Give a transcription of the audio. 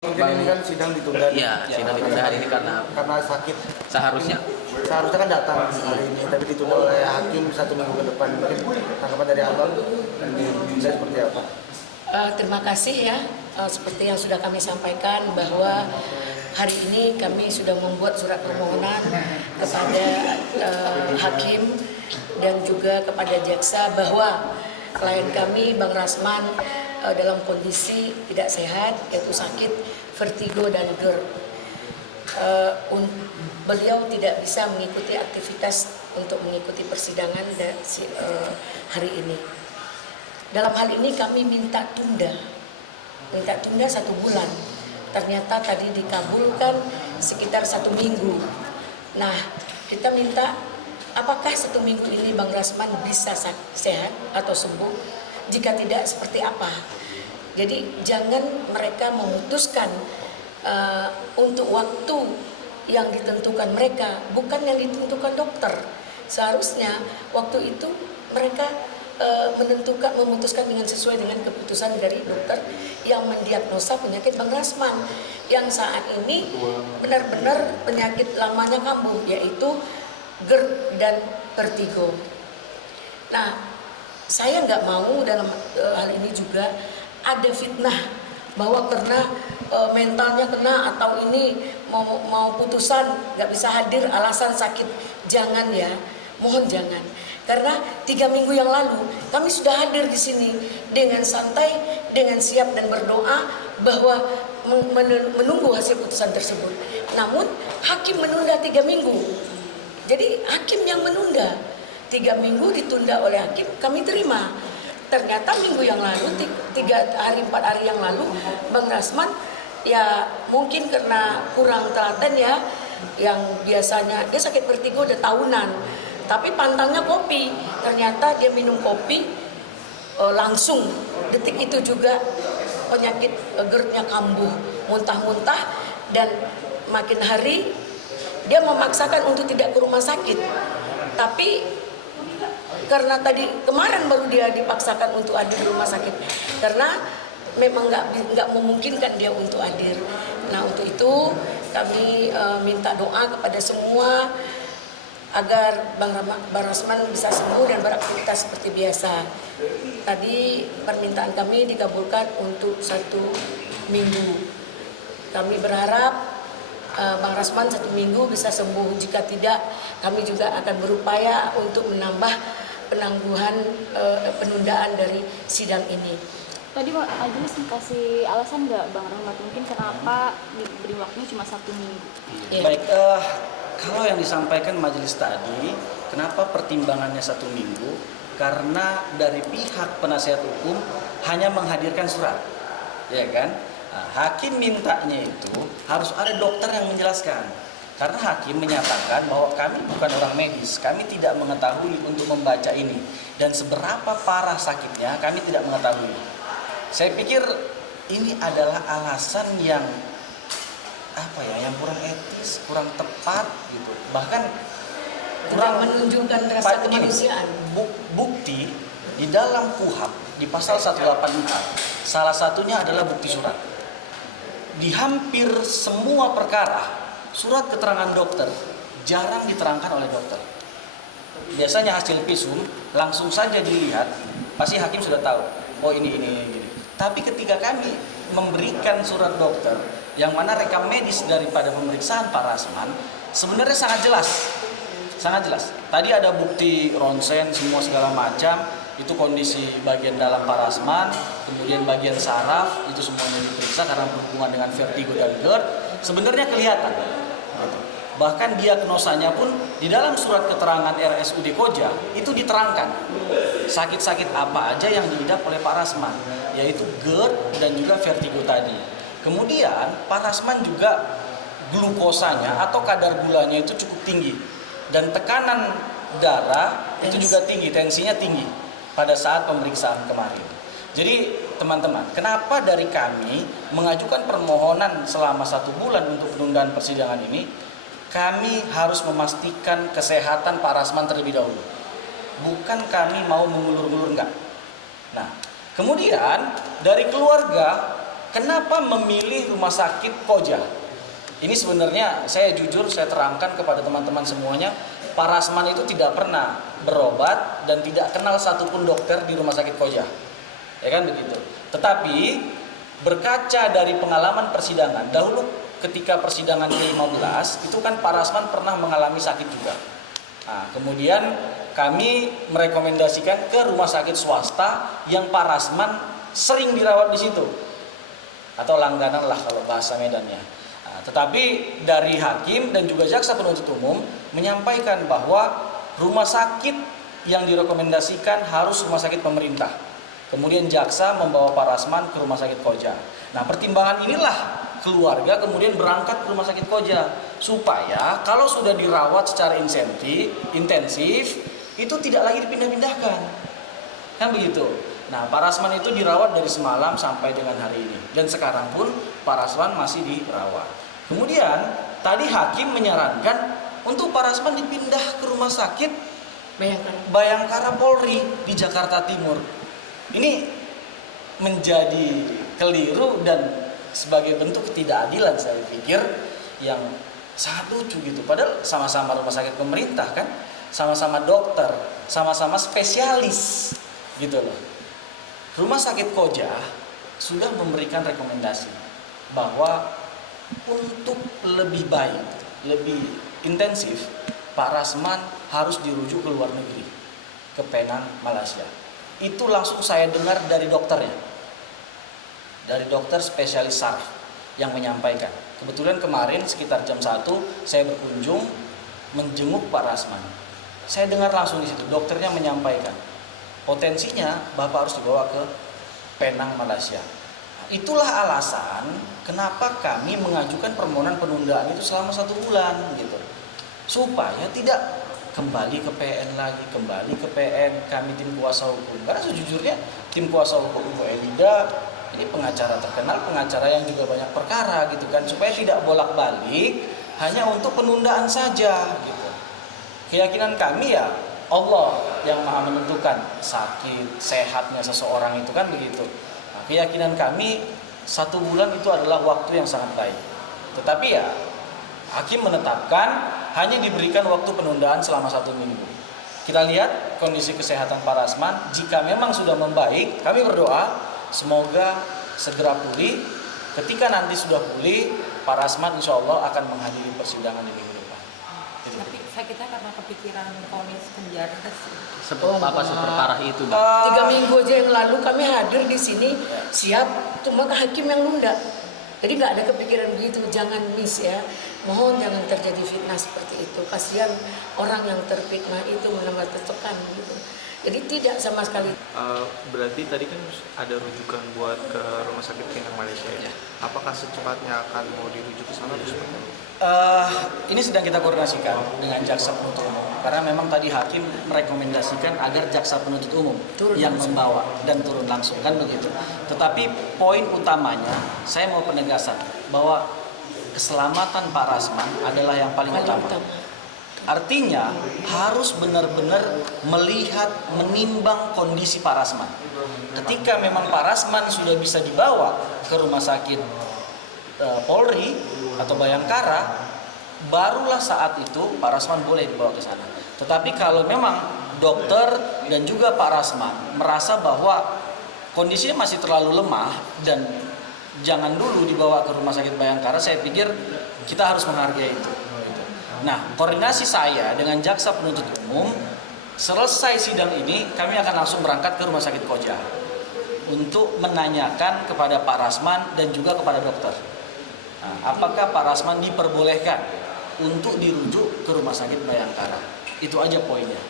Mungkin ini kan sidang ditunda. Iya, sidang ditunda hari ini karena sakit. seharusnya Kan datang hari ini, tapi ditunda oleh hakim 1 minggu ke depan. Mungkin tanggapan dari abang bisa seperti apa? Terima kasih ya, seperti yang sudah kami sampaikan bahwa hari ini kami sudah membuat surat permohonan kepada hakim dan juga kepada jaksa bahwa klien kami Bang Rasman dalam kondisi tidak sehat, yaitu sakit, vertigo dan GERD. Beliau tidak bisa mengikuti aktivitas untuk mengikuti persidangan hari ini. Dalam hal ini kami minta tunda 1 bulan. Ternyata tadi dikabulkan sekitar 1 minggu. Nah, kita minta apakah 1 minggu ini Bang Rasman bisa sehat atau sembuh? Jika tidak, seperti apa? Jadi jangan mereka memutuskan untuk waktu yang ditentukan mereka, bukan yang ditentukan dokter. Seharusnya waktu itu mereka memutuskan dengan sesuai dengan keputusan dari dokter yang mendiagnosa penyakit Bang Rasman yang saat ini benar-benar penyakit lamanya kambuh, yaitu GERD dan vertigo. Nah, saya nggak mau dalam hal ini juga ada fitnah bahwa karena mentalnya kena atau ini mau putusan nggak bisa hadir alasan sakit. Jangan ya, mohon jangan. Karena 3 minggu yang lalu kami sudah hadir di sini dengan santai, dengan siap dan berdoa bahwa menunggu hasil putusan tersebut. Namun hakim menunda 3 minggu. Jadi hakim yang menunda 3 minggu ditunda oleh hakim, kami terima. Ternyata minggu yang lalu, 4 hari yang lalu, Bang Rasman ya mungkin karena kurang telaten ya, yang biasanya dia sakit vertigo udah tahunan, tapi pantangnya kopi. Ternyata dia minum kopi langsung detik itu juga penyakit GERD-nya kambuh, muntah-muntah, dan makin hari dia memaksakan untuk tidak ke rumah sakit. Tapi karena tadi kemarin baru dia dipaksakan untuk hadir di rumah sakit karena memang nggak memungkinkan dia untuk hadir. Nah, untuk itu kami minta doa kepada semua agar Bang Rasman bisa sembuh dan beraktivitas seperti biasa. Tadi permintaan kami dikabulkan untuk 1 minggu. Kami berharap Bang Rasman 1 minggu bisa sembuh. Jika tidak, kami juga akan berupaya untuk menambah penangguhan penundaan dari sidang ini. Tadi majelis kasih alasan nggak Bang Rahmat mungkin kenapa diberi waktunya cuma 1 minggu? Ya. Baik, kalau yang disampaikan majelis tadi, kenapa pertimbangannya 1 minggu? Karena dari pihak penasihat hukum hanya menghadirkan surat, ya kan? Nah, hakim mintanya itu harus ada dokter yang menjelaskan. Karena hakim menyatakan bahwa kami bukan orang medis, kami tidak mengetahui untuk membaca ini. Dan seberapa parah sakitnya kami tidak mengetahui. Saya pikir ini adalah alasan yang yang kurang etis, kurang tepat gitu. Bahkan kurang menunjukkan rasa kemanusiaan. Bukti di dalam KUHP di pasal 184 salah satunya adalah bukti surat. Di hampir semua perkara surat keterangan dokter jarang diterangkan oleh dokter. Biasanya hasil visum langsung saja dilihat, pasti hakim sudah tahu. Oh ini. Tapi ketika kami memberikan surat dokter, yang mana rekam medis daripada pemeriksaan Pak Rasman, sebenarnya sangat jelas. Tadi ada bukti ronsen semua segala macam, itu kondisi bagian dalam Pak Rasman, kemudian bagian saraf itu semuanya diperiksa karena berhubungan dengan vertigo dan GERD. Sebenarnya kelihatan. Bahkan diagnosanya pun di dalam surat keterangan RSUD Koja itu diterangkan sakit-sakit apa aja yang diidap oleh Pak Rasman, yaitu GERD dan juga vertigo tadi. Kemudian Pak Rasman juga glukosanya atau kadar gulanya itu cukup tinggi dan tekanan darah itu juga tinggi, tensinya tinggi pada saat pemeriksaan kemarin. Jadi teman-teman, kenapa dari kami mengajukan permohonan selama 1 bulan untuk penundaan persidangan ini? Kami harus memastikan kesehatan Pak Rasman terlebih dahulu. Bukan kami mau mengulur-ulur, enggak. Nah, kemudian dari keluarga kenapa memilih rumah sakit Koja? Ini sebenarnya saya jujur saya terangkan kepada teman-teman semuanya, Pak Rasman itu tidak pernah berobat dan tidak kenal satupun dokter di rumah sakit Koja. Ya kan begitu. Tetapi berkaca dari pengalaman persidangan, dahulu ketika persidangan ke-15 itu kan Pak Rasman pernah mengalami sakit juga. Nah, kemudian kami merekomendasikan ke rumah sakit swasta yang Pak Rasman sering dirawat di situ, atau langganan lah kalau bahasa Medannya. Nah, tetapi dari hakim dan juga jaksa penuntut umum menyampaikan bahwa rumah sakit yang direkomendasikan harus rumah sakit pemerintah. Kemudian jaksa membawa Pak Rasman ke rumah sakit Koja. Nah, pertimbangan inilah keluarga kemudian berangkat ke rumah sakit Koja supaya kalau sudah dirawat secara intensif itu tidak lagi dipindah-pindahkan. Kan begitu. Nah, Pak Rasman itu dirawat dari semalam sampai dengan hari ini dan sekarang pun Pak Rasman masih dirawat. Kemudian tadi hakim menyarankan untuk Pak Rasman dipindah ke rumah sakit Bayangkara Polri di Jakarta Timur. Ini menjadi keliru dan sebagai bentuk ketidakadilan saya pikir yang sangat lucu gitu. Padahal sama-sama rumah sakit pemerintah kan, sama-sama dokter, sama-sama spesialis gitu loh. Rumah sakit Koja sudah memberikan rekomendasi bahwa untuk lebih baik, lebih intensif, Pak Rasman harus dirujuk ke luar negeri, ke Penang, Malaysia. Itu langsung saya dengar dari dokternya, dari dokter spesialis saraf yang menyampaikan. Kebetulan kemarin sekitar jam 1 saya berkunjung menjenguk Pak Rasman. Saya dengar langsung di situ dokternya menyampaikan potensinya Bapak harus dibawa ke Penang, Malaysia. Itulah alasan kenapa kami mengajukan permohonan penundaan itu selama 1 bulan gitu, supaya tidak kembali ke PN lagi, kembali ke PN kami tim kuasa hukum. Karena sejujurnya tim kuasa hukum Ibu Elida ini pengacara terkenal, pengacara yang juga banyak perkara gitu kan, supaya tidak bolak-balik hanya untuk penundaan saja gitu. Keyakinan kami ya Allah yang maha menentukan sakit, sehatnya seseorang itu kan begitu. Nah, keyakinan kami 1 bulan itu adalah waktu yang sangat baik. Tetapi ya hakim menetapkan hanya diberikan waktu penundaan selama 1 minggu. Kita lihat kondisi kesehatan Pak Rasman. Jika memang sudah membaik, kami berdoa semoga segera pulih. Ketika nanti sudah pulih, Pak Rasman insya Allah akan menghadiri persidangan di minggu depan. Tapi sakitnya karena kepikiran vonis penjara sih. Apa seperparah itu, Bang? 3 minggu aja yang lalu kami hadir di sini siap, cuma hakim yang nunda. Jadi nggak ada kepikiran begitu, jangan miss ya. Mohon jangan terjadi fitnah seperti itu. Kasihan orang yang terfitnah itu menambah tertekan gitu. Jadi tidak sama sekali. Berarti tadi kan ada rujukan buat ke rumah sakit Penang Malaysia ya. Apakah secepatnya akan mau dirujuk ke sana? Ini sedang kita koordinasikan dengan jaksa penuntut umum karena memang tadi hakim merekomendasikan agar jaksa penuntut umum yang membawa dan turun langsung kan begitu. Tetapi poin utamanya saya mau penegasan bahwa keselamatan Pak Rasman adalah yang paling utama. Artinya harus benar-benar melihat, menimbang kondisi Pak Rasman. Ketika memang Pak Rasman sudah bisa dibawa ke rumah sakit Polri atau Bayangkara, barulah saat itu Pak Rasman boleh dibawa ke sana. Tetapi kalau memang dokter dan juga Pak Rasman merasa bahwa kondisinya masih terlalu lemah dan jangan dulu dibawa ke rumah sakit Bayangkara, saya pikir kita harus menghargai itu. Nah, koordinasi saya dengan jaksa penuntut umum, selesai sidang ini kami akan langsung berangkat ke rumah sakit Koja untuk menanyakan kepada Pak Rasman dan juga kepada dokter. Nah, apakah Pak Rasman diperbolehkan untuk dirujuk ke rumah sakit Bayangkara? Itu aja poinnya.